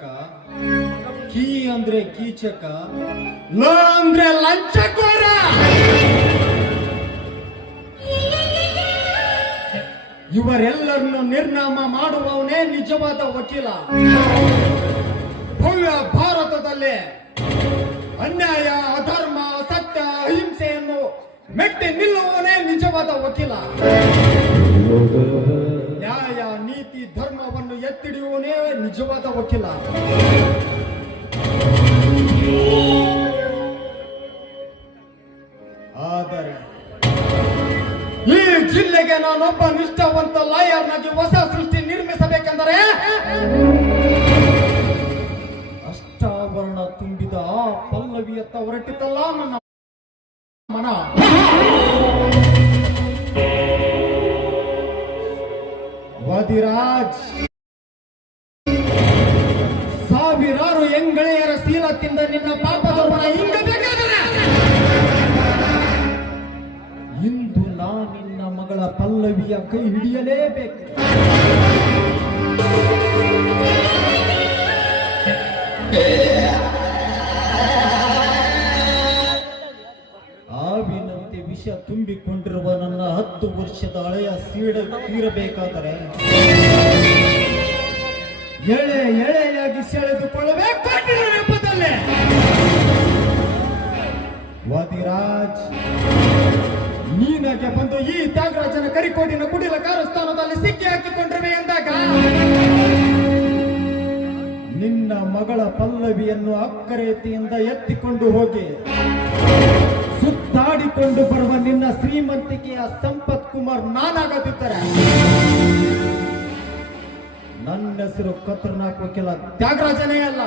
ವಂಚಕ, key ಅಂದ್ರೆ ಕೀಚಕ, ಲ ಅಂದ್ರೆ ಲಂಚಕೋರ. ಇವರೆಲ್ಲರನ್ನು ನಿರ್ನಾಮ ಮಾಡುವವನೇ ನಿಜವಾದ ವಕೀಲ. ಭವ್ಯ ಭಾರತದಲ್ಲಿ ಅನ್ಯಾಯ, ಅಧರ್ಮ, ಸತ್ಯ, ಅಹಿಂಸೆಯನ್ನು ಮೆಟ್ಟಿ ನಿಲ್ಲುವವನೇ ನಿಜವಾದ ವಕೀಲ. ನ್ಯಾಯ, ನೀತಿ, ಧರ್ಮವನ್ನು ಎತ್ತಿಡಿಯುವವನೇ ನಿಜವಾದ ವಕೀಲ. ಆದರೆ ಈ ಜಿಲ್ಲೆಗೆ ನಾನೊಬ್ಬ ನಿಷ್ಠಾವಂತ ಲಾಯರ್ನಾಗಿ ಹೊಸ ಸೃಷ್ಟಿ ನಿರ್ಮಿಸಬೇಕೆಂದರೆ ಅಷ್ಟಾವರಣ ತುಂಬಿದ ಆ ಪಲ್ಲವಿಯತ್ತ ಹೊರಟಿತಲ್ಲ ನನ್ನ ಮನ. ವಾದಿರಾಜ್, ಸಾವಿರಾರು ಎಂಗಳೆಯರ ಶೀಲದಿಂದ ನಿನ್ನ ಪಾಪದವನ ಹಿಂಗಬೇಕಾದರೆ ಇಂದು ನಿನ್ನ ಮಗಳ ಪಲ್ಲವಿಯ ಕೈ ಹಿಡಿಯಲೇಬೇಕು. ಆವಿನಂತೆ ವಿಷ ತುಂಬಿಕೊಂಡಿರುವ ನನ್ನ 10 ವರ್ಷದ ಹಳೆಯ ಸೀಡ ತೀರಬೇಕಾದರೆ ಎಳೆ ಎಳೆಯಾಗಿ ಸೆಳೆದುಕೊಳ್ಳಬೇಕು ನೆಪದಲ್ಲೇ. ವಾದಿರಾಜ್, ನೀನಾಗೆ ಬಂದು ಈ ತ್ಯಾಗರಾಜನ ಕರಿಕೋಡಿನ ಕುಡಿಲ ಕಾರಸ್ಥಾನದಲ್ಲಿ ಸಿಕ್ಕಿ ಹಾಕಿಕೊಂಡಿರುವೆ ಎಂದಾಗ ನಿನ್ನ ಮಗಳ ಪಲ್ಲವಿಯನ್ನು ಅಕ್ಕರೇತಿಯಿಂದ ಎತ್ತಿಕೊಂಡು ಹೋಗಿ ಸುತ್ತಾಡಿಕೊಂಡು ಬರುವ ನಿನ್ನ ಶ್ರೀಮಂತಿಕೆಯ ಸಂಪತ್ ಕುಮಾರ್ ನಾನಾಗದಿದ್ದರೆ ನನ್ನ ಹೆಸರು ಖತರ್ನಾಕ್ ವಕೀಲ ತ್ಯಾಗರಾಜನೇ ಅಲ್ಲ.